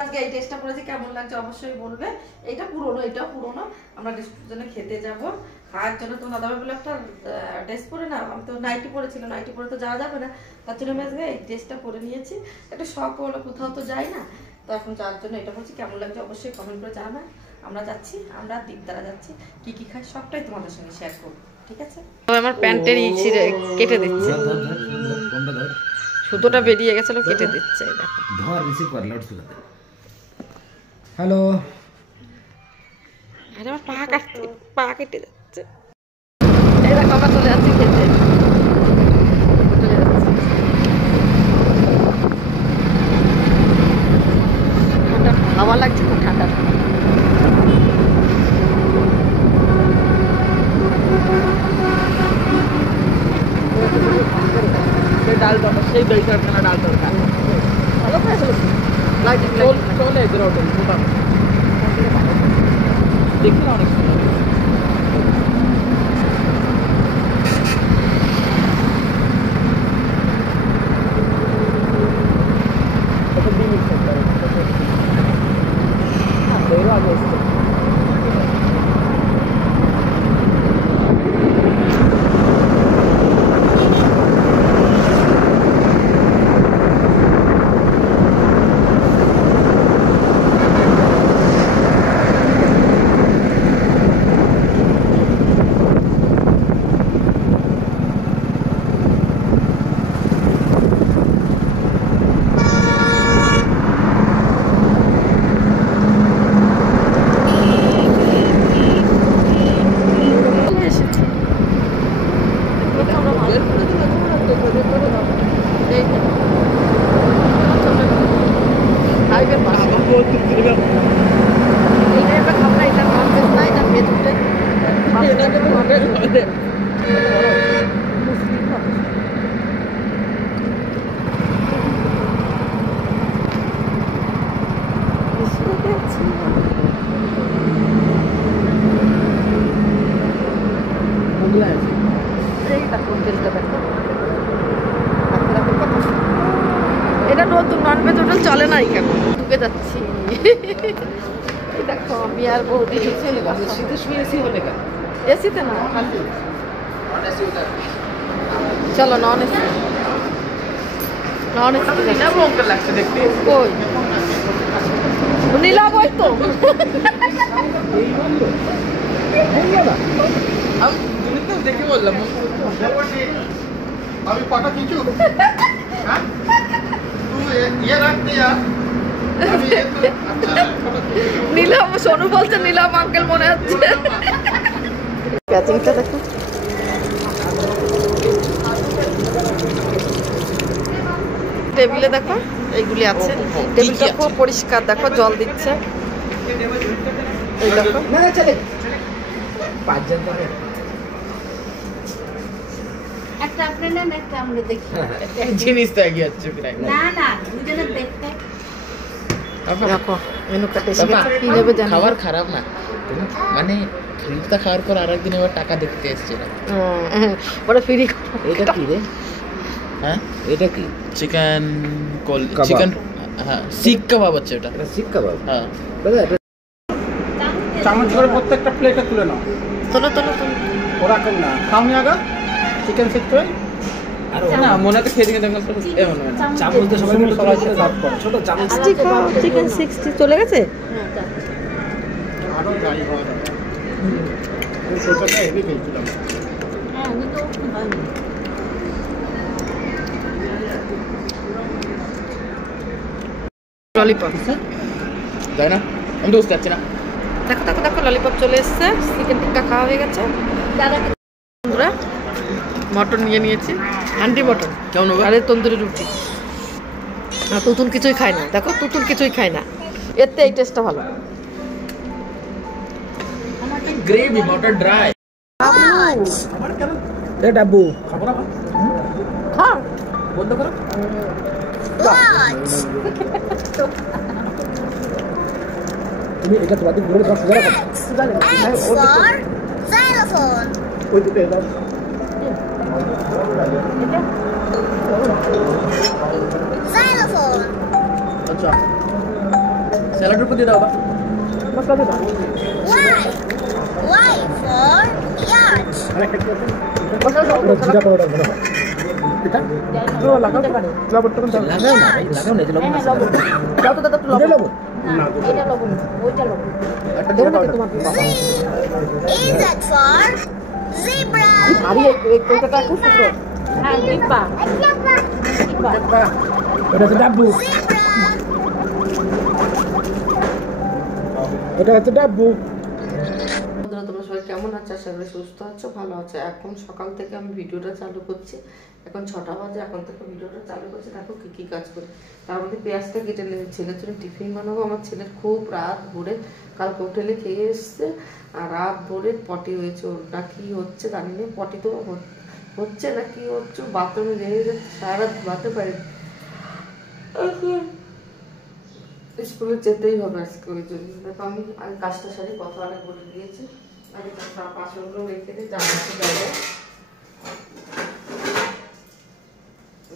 আজকে এই টেস্টটা করেছি, কেমন লাগছে অবশ্যই বলবে। এটা পুরনো, এটাও পুরনো। আমরা ডিস্ট্রিক্টের জন্য খেতে যাব, খাওয়ার জন্য তো দাদা বলে একটা ড্রেস পরে না, আমি তো নাইটি পরেছিল, নাইটি পরে তো যাওয়া যাবে না, তার জন্য আমি আজকে এই ড্রেসটা পরে নিয়েছি। একটা শখ হলো, কোথাও তো যাই না, তো এখন যাওয়ার জন্য এটা বলছি। কেমন লাগছে অবশ্যই কমেন্ট করে জানাবে। আমরা যাচ্ছি, আমরা দীপদারা যাচ্ছি, কি কি খাই সবটাই তোমাদের সঙ্গে শেয়ার করবো, ঠিক আছে? আমার প্যান্টের কেটে দিচ্ছে, সুতোটা বেরিয়ে গেছিল, কেটে দিচ্ছে। ধর রিসিভ কর, লাউড স্পিকার দে। হ্যালো, আরে আমার পা কেটে যাচ্ছে। এই দেখো আমরা চলে যাচ্ছি খেতে, হাওয়া লাগছে তো, ঠান্ডা ডাল তরকা, সেই দই তরকা ডাল তরকা ভালো করে চলে দেখি না, অনেক সুন্দর। এটা নতুন, ননভেজ হোটেল চলে না এখানে, ঢুকে যাচ্ছি। দেখো আমি আর বৌদি শীতে শুয়ে এসি হলে কেন, এসিতে না, চলো নন এসি, নন এসি লাগছে দেখতে। কই নীলাভ, ওই তো দেখে বললাম আমি কটা কিছু নীলাভ, সোনু বলছে নীলাভ আঙ্কেল মনে হচ্ছে। প্যাচিংটা দেখো, টেবিলে দেখো এইগুলি আছে, টেবিলটা খুব পরিষ্কার, দেখো জল দিচ্ছে, এই দেখো একটা আপনি নেন, একটা আমরা দেখি। জিনিস তো এগিয়ে যাচ্ছে প্রায়। না না, দুজনে দেখতে। দেখো মেনু কাটে এসে গেছে, কি নেবে জানি। খাবার খারাপ না, মানে ফ্রিজটা খাওয়ার পর আরেকদিন আবার টাকা দেখতে এসেছে না, ওরা ফ্রি। এটা কি রে? হ্যাঁ এটা কি? চিকেন চিকেন, হ্যাঁ শিক কাবাব হচ্ছে এটা। এটা শিক কাবাব, হ্যাঁ দাদা। এটা চামচ করে প্রত্যেকটা প্লেটে তুলে নাও। তোলো তোলো তোলো, ওরা কম না খাওনি আগা চিকেন শিক করে। আর না মনে তো খেয়ে দিকে দেখলাম এমন না, চামচ দিয়ে সবাই মিলে সবাই সাথে ভাগ করে ছোট চামচ। চিকেন 60 চলে গেছে। আরো গাড়ি হওয়া এই ছোটটা হেভি খেয়েছিলাম। হ্যাঁ আমি তো ভালো। ললিপপ তাই না, আমি তো বুঝতে পারছি না। দেখো দেখো দেখো, ললিপপ চলে এসছে, চিকেন টিক্কা খাওয়া হয়ে গেছে। বন্ধুরা মটন নিয়ে নিয়েছি, হান্ডি মটন কেমন হবে? আরে তন্দুরি রুটি। আর তুতুল কিছুই খায় না, দেখো তুতুল কিছুই খায় না, এতে এই টেস্টটা ভালো। Gravy not dry. এ ডাবু খাবো না, খা বন্ধ করো। তুমি এটা তোমাদের ঘরে সব সুগার আছে। xylophone ওই দুটো দাও। xylophone আচ্ছা স্যালাডের উপর দিয়ে দাও বাবা মশলা দাও Y for yacht. মশলা দাও জিরা পাউডার বলো এটা তো লাগাও লবণ তো দাও লাগাও না যে লবণ দাও তো দাদা একটু লবণ না এটা লবণ ওইটা লবণ একটা দেবো নাকি তোমার Is that for zebra? আরে এই কোনটা খুব সুন্দর হ্যাঁ দিপা এটা হচ্ছে ডাব্বু এটা হচ্ছে ডাব্বু। বন্ধুরা তোমরা সবাই কেমন আছো? আশা করি সুস্থ আছো, ভালো আছো। এখন সকাল থেকে আমি ভিডিওটা চালু করছি, এখন 6টা বাজে, এখন থেকে ভিডিওটা চালু করছি। দেখো কি কি কাজ করি। তার মধ্যে পেঁয়াজটা কেটে নিয়ে ছেলের জন্য টিফিন বানাবো। আমার ছেলের খুব রাত ভোরে কালকে হোটেলে খেয়ে এসছে, আর রাত ভোরে পটি হয়েছে। ওর না কি হচ্ছে জানি না, পটি তো হচ্ছে না কি হচ্ছে, বাথরুমে রেখে যাচ্ছে, সারা রাত ঘুমাতে পারি। স্কুলে যেতেই হবে আজকে, ওই জন্য দেখো আমি কাজটা সারি, কথা অনেক বলে দিয়েছি। আমি বাসনগুলো রেখে দিই জায়গায়,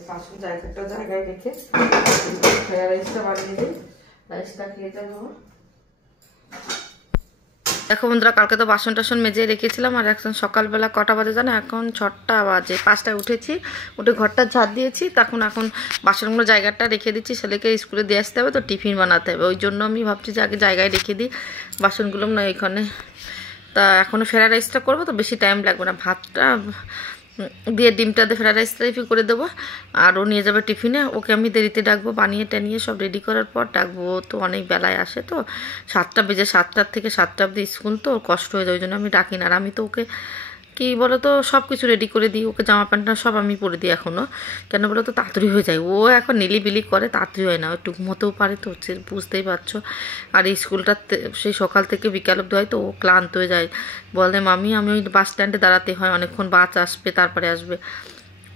বাসন জায়গাটা জায়গায় রেখে ফ্রাইড রাইসটা বানিয়ে দিই, রাইসটা খেয়ে যাবো। দেখো বন্ধুরা, কালকে তো বাসন টাসন মেজে রেখেছিলাম, আর এখন সকালবেলা কটা বাজে জানো? এখন 6টা বাজে। 5টায় উঠেছি, উঠে ঘরটা ঝাড় দিয়েছি। তখন এখন বাসনগুলো জায়গাটা রেখে দিচ্ছি, ছেলেকে স্কুলে দিয়ে আসতে হবে তো টিফিন বানাতে হবে। ওই জন্য আমি ভাবছি যে আগে জায়গায় রেখে দিই বাসনগুলো না এখানে। তা এখনও ফ্রাইড রাইসটা করবো তো বেশি টাইম লাগবে না, ভাতটা দিয়ে ডিমটা দিয়ে ফ্রাইড রাইসটা করে দেবো, আর ও নিয়ে যাবে টিফিনে। ওকে আমি দেরিতে ডাকবো, বানিয়ে টানিয়ে সব রেডি করার পর ডাকবো। তো অনেক বেলায় আসে, তো 7টা বেজে, 7টার থেকে 7টা অবধি স্কুল, তো কষ্ট হয়ে যায়, ওই জন্য আমি ডাকি না। আর আমি তো ওকে কি বলো তো সব কিছু রেডি করে দিই, ওকে জামা প্যান্টটা সব আমি পরে দিই এখনও। কেন বলো তো তাড়াতাড়ি হয়ে যায়, ও এখন নিলিবিলি করে, তাড়াতাড়ি হয় না, একটু ঘুমোতেও পারে, তো হচ্ছে বুঝতেই পারছো। আর এই স্কুলটা সেই সকাল থেকে বিকাল অবধি হয়, তো ও ক্লান্ত হয়ে যায়। বলে মামি আমি ওই বাস স্ট্যান্ডে দাঁড়াতে হয় অনেকক্ষণ, বাস আসবে তারপরে আসবে,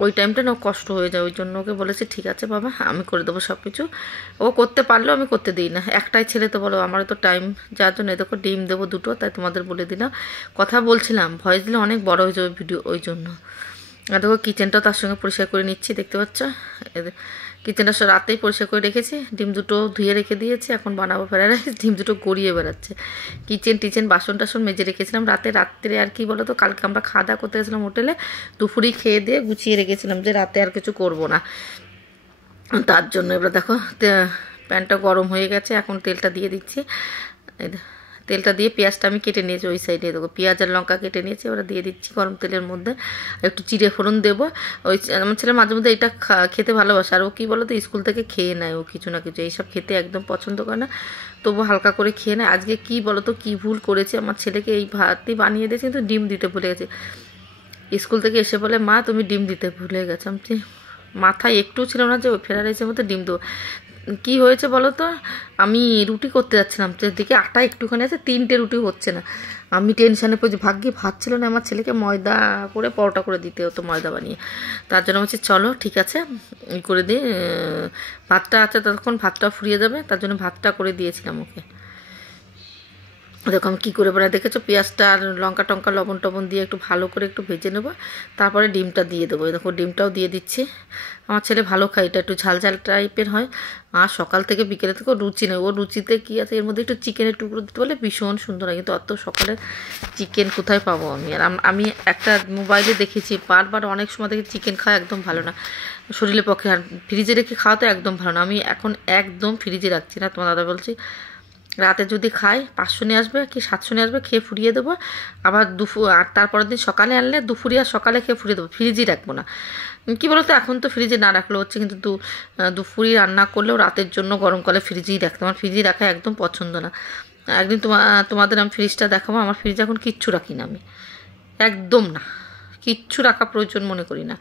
ওই টাইমটা না কষ্ট হয়ে যায়। ওই জন্য ওকে বলেছি ঠিক আছে বাবা আমি করে দেবো সব কিছু। ও করতে পারলেও আমি করতে দিই না, একটাই ছেলে তো বলো, আমারও তো টাইম, যার জন্য দেখো ডিম দেবো 2টো, তাই তোমাদের বলে দিলাম। কথা বলছিলাম, ভয়েস দিলে অনেক বড় হয়ে যাবে ভিডিও, ওই জন্য। আর দেখো কিচেনটাও তার সঙ্গে পরিষ্কার করে নিচ্ছি, দেখতে পাচ্ছ। কিচেনটা সব রাতেই পরিষ্কার করে রেখেছি, ডিম 2টো ধুয়ে রেখে দিয়েছি, এখন বানাবো ফ্রাইড রাইস। ডিম 2টো গড়িয়ে বেড়াচ্ছে। কিচেন বাসন টাসন মেজে রেখেছিলাম রাত্রে। আর কি বলো তো, কালকে আমরা খাওয়া দাওয়া করতে গেছিলাম হোটেলে, দুপুরেই খেয়ে দিয়ে গুছিয়ে রেখেছিলাম যে রাতে আর কিছু করব না, তার জন্য। এবার দেখো প্যানটা গরম হয়ে গেছে, এখন তেলটা দিয়ে দিচ্ছি। তেলটা দিয়ে পেঁয়াজটা আমি কেটে নিয়েছি, ওই সাইডে দেখো পেঁয়াজ আর লঙ্কা কেটে নিয়েছি, ওরা দিয়ে দিচ্ছি গরম তেলের মধ্যে। একটু জিরে ফোড়ন দেবো। ওই আমার ছেলে মাঝে মধ্যে এটা খেতে ভালোবাসে, আর ও কী বলো তো স্কুল থেকে খেয়ে নেয়, ও কিছু না কিছু এইসব খেতে একদম পছন্দ করে না, তবু হালকা করে খেয়ে নেয়। আজকে কী বলো তো কী ভুল করেছে, আমার ছেলেকে এই ভাতই বানিয়ে দিয়েছি, কিন্তু ডিম দিতে ভুলে গেছে। স্কুল থেকে এসে বলে মা তুমি ডিম দিতে ভুলে গেছো। আমি মাথায় একটু ছিল না যে ওই ফ্রাইড রাইসের মধ্যে ডিম দেবো। কী হয়েছে বলো তো, আমি রুটি করতে যাচ্ছিলাম, দিকে আটা একটুখানি আছে, 3টে রুটি হচ্ছে না। আমি টেনশানে পড়েছি, ভাগ্যে ভাত ছিল না, আমার ছেলেকে ময়দা করে পরোটা করে দিতে হতো, ময়দা বানিয়ে। তার জন্য বলছি চলো ঠিক আছে করে দিই, ভাতটা আছে ততক্ষণ ভাতটা ফুরিয়ে যাবে, তার জন্য ভাতটা করে দিয়েছিলাম ওকে। দেখো আমি কী করে বানাই দেখেছো, পেঁয়াজটা আর লঙ্কা টঙ্কা লবণ টবণ দিয়ে একটু ভালো করে একটু ভেজে নেবো, তারপরে ডিমটা দিয়ে দেবো। দেখো ডিমটাও দিয়ে দিচ্ছি, আমার ছেলে ভালো খায়, এটা একটু ঝাল ঝাল টাইপের হয়। আর সকাল থেকে বিকেলে থেকে রুচি নেই, ও রুচিতে কী আছে এর মধ্যে একটু চিকেনের টুকরো দিতে বলে ভীষণ সুন্দর হয়, কিন্তু অত সকালে চিকেন কোথায় পাবো আমি। আর আমি একটা মোবাইলে দেখেছি, বারবার অনেক সময় দেখি চিকেন খাওয়া একদম ভালো না শরীরের পক্ষে, আর ফ্রিজে রেখে খাওয়া তো একদম ভালো না। আমি এখন একদম ফ্রিজে রাখছি না, তোমার দাদা বলছি রাতে যদি খাই 500 নিয়ে আসবে কি 700 নিয়ে আসবে, খেয়ে ফুরিয়ে দেবো। আবার দুপুর আর তারপরের দিন সকালে আনলে দুপুরে আর সকালে খেয়ে ফুরিয়ে দেবো, ফ্রিজই রাখবো না। কী বলতো এখন তো ফ্রিজে না রাখলেও হচ্ছে, কিন্তু দুপুরে রান্না করলেও রাতের জন্য গরমকালে ফ্রিজেই রাখতে, আমার ফ্রিজে রাখা একদম পছন্দ না। একদিন তোমাদের আমি ফ্রিজটা দেখাবো, আমার ফ্রিজে এখন কিচ্ছু রাখি না আমি, একদম না, কিচ্ছু রাখা প্রয়োজন মনে করি না।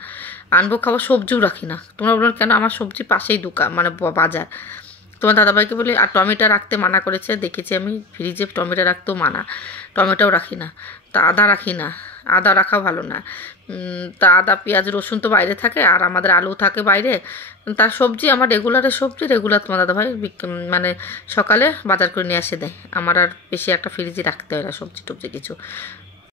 আনবো খাবার, সবজিও রাখি না। তোমরা বলো কেন, আমার সবজি পাশেই দোকান মানে বাজার। তোমার দাদাভাইকে বলি, আর টমেটো রাখতে মানা করেছে, দেখেছি আমি ফ্রিজে টমেটো রাখতেও মানা, টমেটোও রাখি না। তা আদা রাখি না, আদা রাখা ভালো না। তা আদা পেঁয়াজ রসুন তো বাইরে থাকে, আর আমাদের আলু থাকে বাইরে। তার সবজি আমার রেগুলারের সবজি রেগুলার তোমার দাদাভাই মানে সকালে বাজার করে নিয়ে এসে দেয়, আমার আর বেশি একটা ফ্রিজে রাখতে হয় না সবজি টবজি কিছু।